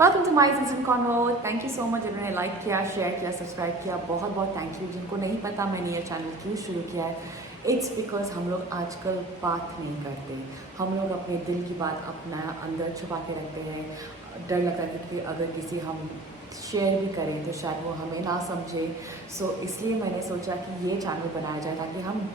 Welcome to my season convo. Thank you so much जिन्होंने like किया, share किया, subscribe किया। बहुत बहुत थैंक यू। जिनको नहीं पता मैंने ये चैनल क्यों शुरू किया है, इट्स बिकॉज हम लोग आजकल बात नहीं करते। हम लोग अपने दिल की बात अपना अंदर छुपा के रखते हैं। डर लगता है कि अगर किसी हम शेयर भी करें तो शायद वो हमें ना समझे। सो इसलिए मैंने सोचा कि ये चैनल बनाया जाए ताकि हम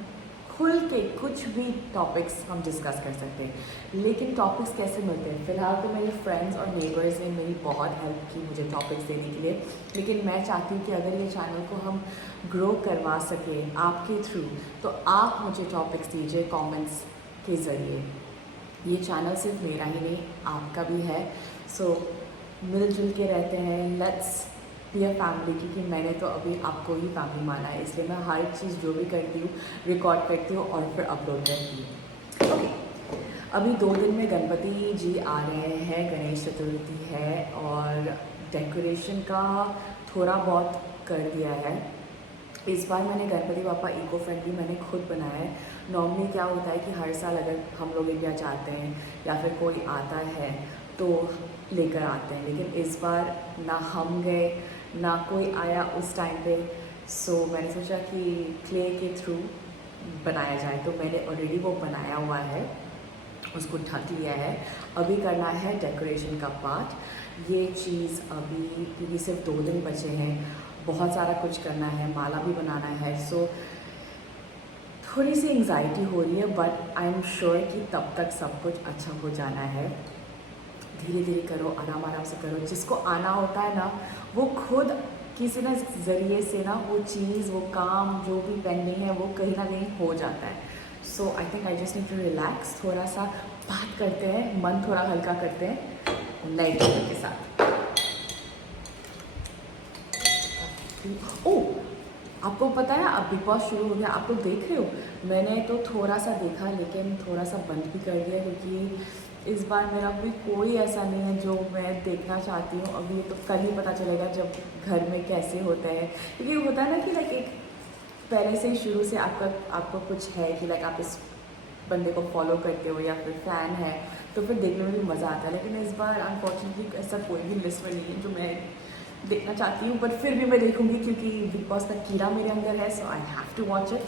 खुल के कुछ भी टॉपिक्स हम डिस्कस कर सकते हैं। लेकिन टॉपिक्स कैसे मिलते हैं? फ़िलहाल तो मेरे फ्रेंड्स और नेबर्स ने मेरी बहुत हेल्प की मुझे टॉपिक्स देने के लिए। लेकिन मैं चाहती हूँ कि अगर ये चैनल को हम ग्रो करवा सकें आपके थ्रू, तो आप मुझे टॉपिक्स दीजिए कमेंट्स के ज़रिए। ये चैनल सिर्फ मेरा ही नहीं, आपका भी है। सो मिलजुल के रहते हैं, लेट्स बी अ फैमिली। क्योंकि मैंने तो अभी आपको ही फैमिली माना है, इसलिए मैं हर चीज़ जो भी करती हूँ रिकॉर्ड करती हूँ और फिर अपलोड करती हूँ। ओके, अभी 2 दिन में गणपति जी आ रहे हैं, गणेश चतुर्थी है और डेकोरेशन का थोड़ा बहुत कर दिया है। इस बार मैंने गणपति बापा इको फ्रेंडली मैंने खुद बनाया है। नॉर्मली क्या होता है कि हर साल अगर हम लोग इंडिया जाते हैं या फिर कोई आता है तो लेकर आते हैं, लेकिन इस बार ना हम गए ना कोई आया उस टाइम पे। सो मैंने सोचा कि क्ले के थ्रू बनाया जाए, तो मैंने ऑलरेडी वो बनाया हुआ है, उसको ढक लिया है। अभी करना है डेकोरेशन का पार्ट। ये चीज़ अभी क्योंकि सिर्फ 2 दिन बचे हैं, बहुत सारा कुछ करना है, माला भी बनाना है। सो थोड़ी सी एंग्जाइटी हो रही है, बट आई एम श्योर कि तब तक सब कुछ अच्छा हो जाना है। धीरे धीरे करो, आराम आराम से करो। जिसको आना होता है ना, वो खुद किसी न ज़रिए से ना वो चीज़, वो काम जो भी पेंडिंग है वो कहीं ना कहीं हो जाता है। So I think I just need to relax, थोड़ा सा बात करते हैं, मन थोड़ा हल्का करते हैं नए टॉपिक के साथ। ओह, आपको पता है अब बिग बॉस शुरू हो गया, आप लोग देख रहे हो? मैंने तो थोड़ा सा देखा, लेकिन थोड़ा सा बंद भी कर दिया क्योंकि इस बार मेरा कोई ऐसा नहीं है जो मैं देखना चाहती हूँ। अभी ये तो कल ही पता चलेगा जब घर में कैसे होता है। क्योंकि होता है ना कि लाइक एक पहले से ही शुरू से आपको कुछ है कि लाइक आप इस बंदे को फॉलो करते हो या फिर फ़ैन है, तो फिर देखने में भी मज़ा आता है। लेकिन इस बार अनफॉर्चुनेटली ऐसा कोई भी लिस्ट में नहीं है जो मैं देखना चाहती हूँ, बट फिर भी मैं देखूँगी क्योंकि बिग बॉस का कीड़ा मेरे अंदर है। So I have to watch it.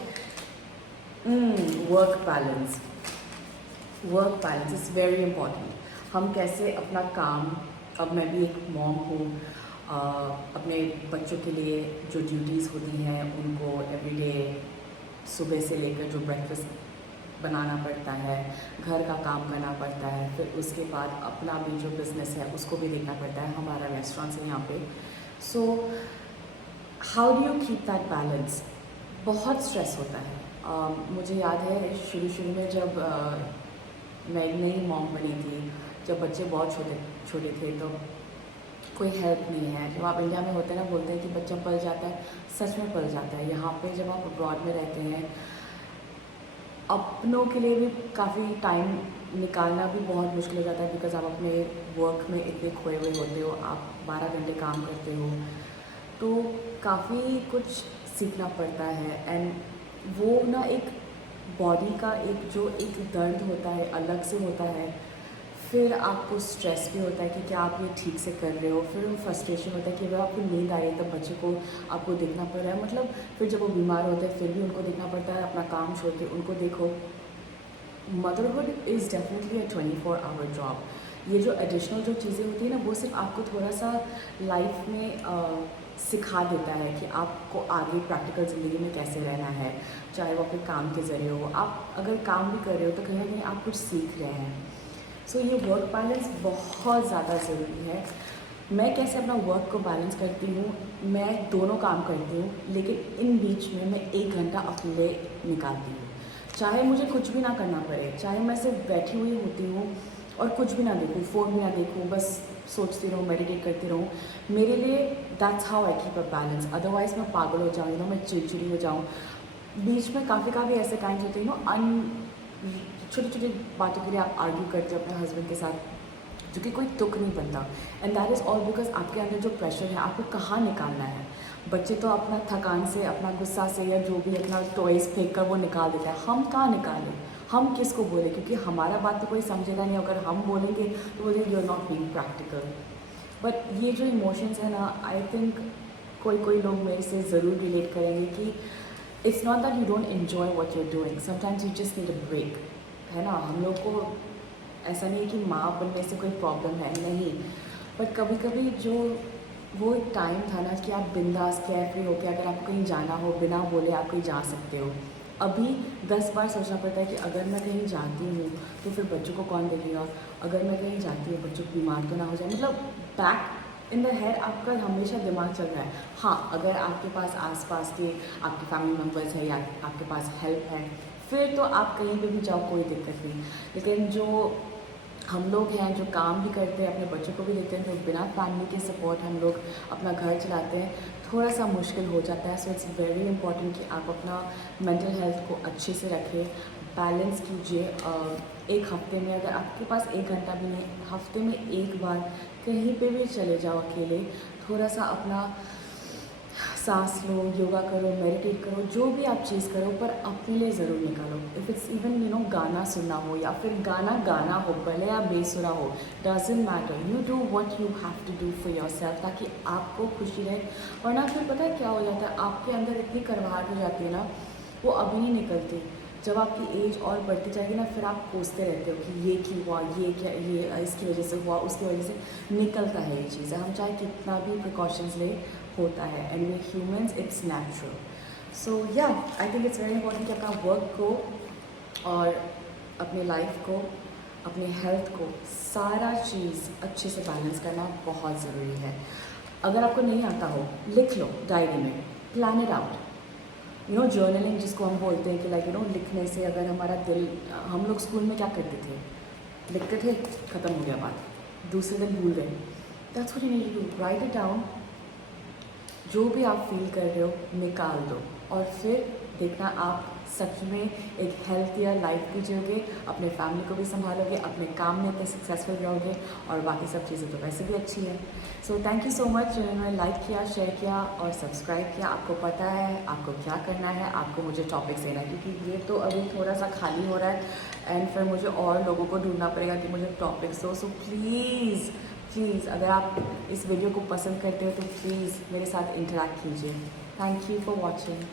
Work balance is very important. हम कैसे अपना काम, अब मैं भी एक मॉम हूँ, अपने बच्चों के लिए जो ड्यूटीज़ होती हैं उनको एवरीडे सुबह से लेकर जो ब्रेकफास्ट बनाना पड़ता है, घर का काम करना पड़ता है, फिर उसके बाद अपना भी जो बिज़नेस है उसको भी देखना पड़ता है। हमारा रेस्टोरेंट है यहाँ पे। So how do you keep that balance? बहुत स्ट्रेस होता है। मुझे याद है शुरू में जब मैं नई मॉम बनी थी, जब बच्चे बहुत छोटे छोटे थे, तो कोई हेल्प नहीं है। जब आप इंडिया में होते हैं ना, बोलते हैं कि बच्चा पल जाता है, सच में पल जाता है। यहाँ पे जब आप अब्रॉड में रहते हैं, अपनों के लिए भी काफ़ी टाइम निकालना भी बहुत मुश्किल हो जाता है, बिकॉज़ आप अपने वर्क में इतने खोए हुए होते हो, आप 12 घंटे काम करते हो, तो काफ़ी कुछ सीखना पड़ता है। एंड वो ना एक बॉडी का एक जो एक दर्द होता है अलग से होता है। फिर आपको स्ट्रेस भी होता है कि क्या आप ये ठीक से कर रहे हो। फिर फ्रस्ट्रेशन होता है कि अगर आपको नींद आ रही है तब बच्चे को आपको देखना पड़ रहा है। मतलब फिर जब वो बीमार होते हैं फिर भी उनको देखना पड़ता है, अपना काम छोड़ के उनको देखो। Motherhood is definitely a 24 hour job. ये जो एडिशनल जो चीज़ें होती हैं ना, वो सिर्फ आपको थोड़ा सा लाइफ में सिखा देता है कि आपको आगे प्रैक्टिकल ज़िंदगी में कैसे रहना है, चाहे वो अपने काम के ज़रिए हो। आप अगर काम भी कर रहे हो तो कहीं ना कहीं आप कुछ सीख रहे हैं। सो ये वर्क बैलेंस बहुत ज़्यादा ज़रूरी है। मैं कैसे अपना वर्क को बैलेंस करती हूँ? मैं दोनों काम करती हूँ, लेकिन इन बीच में मैं 1 घंटा अपने लिए निकालती हूँ। चाहे मुझे कुछ भी ना करना पड़े, चाहे मैं सिर्फ बैठी हुई होती हूँ और कुछ भी ना देखूँ, फ़ोन भी ना देखूँ, बस सोचती रहूँ, मेडिटेट करती रहूँ। मेरे लिए that's how I keep a balance. Otherwise मैं पागल हो जाऊँ, मैं चिड़चिड़ी हो जाऊँ। बीच में काफ़ी ऐसे टाइम्स होते हैं छोटी छोटी बातों के लिए आप आर्ग्यू करते हो अपने हस्बैंड के साथ, जो कि कोई तुक नहीं बनता। And that is all because आपके अंदर जो प्रेशर है आपको कहाँ निकालना है। बच्चे तो अपना थकान से, अपना गुस्सा से या जो भी अपना टॉयज़ फेंक कर वो निकाल देता है। हम कहाँ निकालें, हम किसको बोलें? क्योंकि हमारा बात तो कोई समझेगा नहीं। अगर हम बोलेंगे तो बोलेंगे you are not being practical. But ये जो इमोशंस है ना, आई थिंक कोई लोग मेरे से ज़रूर रिलेट करेंगे कि it's not that you don't enjoy what you are doing, sometimes you just need a break, है ना। हम लोग को ऐसा नहीं है कि माँ बनने से कोई प्रॉब्लम है, नहीं, बट कभी कभी जो वो एक टाइम था ना कि आप बिंदास केयर फ्री हो के अगर आपको कहीं जाना हो बिना बोले आप कहीं जा सकते हो। अभी 10 बार सोचना पड़ता है कि अगर मैं कहीं जाती हूँ तो फिर बच्चों को कौन देखेगा, अगर मैं कहीं जाती हूँ बच्चों को बीमार तो ना हो जाए, मतलब बैक इन द हेड आपका हमेशा दिमाग चल रहा है। हाँ, अगर आपके पास आसपास के आपके फैमिली मेम्बर्स है या आपके पास हेल्प है फिर तो आप कहीं पे भी जाओ, कोई दिक्कत नहीं। लेकिन जो हम लोग हैं जो काम भी करते हैं, अपने बच्चों को भी देखते हैं, तो बिना फैमिली के सपोर्ट हम लोग अपना घर चलाते हैं, थोड़ा सा मुश्किल हो जाता है। सो इट्स वेरी इंपॉर्टेंट कि आप अपना मेंटल हेल्थ को अच्छे से रखें, बैलेंस कीजिए। एक हफ्ते में अगर आपके पास 1 घंटा भी नहीं, हफ्ते में 1 बार कहीं पे भी चले जाओ अकेले, थोड़ा सा अपना सांस लो, योगा करो, मेडिटेट करो, जो भी आप चीज़ करो पर अपने लिए ज़रूर निकालो। इफ़ इट्स इवन गाना सुनना हो या फिर गाना हो, भले या बेसुरा हो, doesn't matter, you do what you have to do for yourself, ताकि आपको खुशी रहे। वरना फिर पता है क्या हो जाता है, आपके अंदर इतनी करवाहट हो जाती है ना, वो अभी नहीं निकलती। जब आपकी एज और बढ़ती जाएगी ना, फिर आप कोसते रहते हो कि ये क्यों हुआ, ये क्या, ये इसकी वजह से हुआ, उसकी वजह से। निकलता है ये चीज़ें, हम चाहे कितना भी प्रिकॉशंस ले, होता है, and we humans, it's natural. So yeah I think it's very important कि अपना वर्क को और अपने लाइफ को, अपने हेल्थ को, सारा चीज़ अच्छे से बैलेंस करना बहुत ज़रूरी है। अगर आपको नहीं आता हो, लिख लो डायरी में, प्लान इट आउट। जर्नलिंग जिसको हम बोलते हैं कि लिखने से अगर हमारा दिल, हम लोग स्कूल में क्या करते थे, लिखते थे, ख़त्म हो गया बात, दूसरे दिन भूल गए। That's what you need to do, write it down. जो भी आप फील कर रहे हो निकाल दो, और फिर देखना आप सच में एक हेल्थियर लाइफ भी जियोगे, अपने फैमिली को भी संभालोगे, अपने काम में इतने सक्सेसफुल रहोगे, और बाकी सब चीज़ें तो वैसे भी अच्छी है। So thank you so much जिन्होंने लाइक किया, शेयर किया और सब्सक्राइब किया। आपको पता है आपको क्या करना है, आपको मुझे टॉपिक्स देना है, क्योंकि ये तो अभी थोड़ा सा खाली हो रहा है एंड फिर मुझे और लोगों को ढूंढना पड़ेगा कि मुझे टॉपिक्स दो। सो प्लीज़ अगर आप इस वीडियो को पसंद करते हो तो प्लीज़ मेरे साथ इंटरेक्ट कीजिए। Thank you for watching.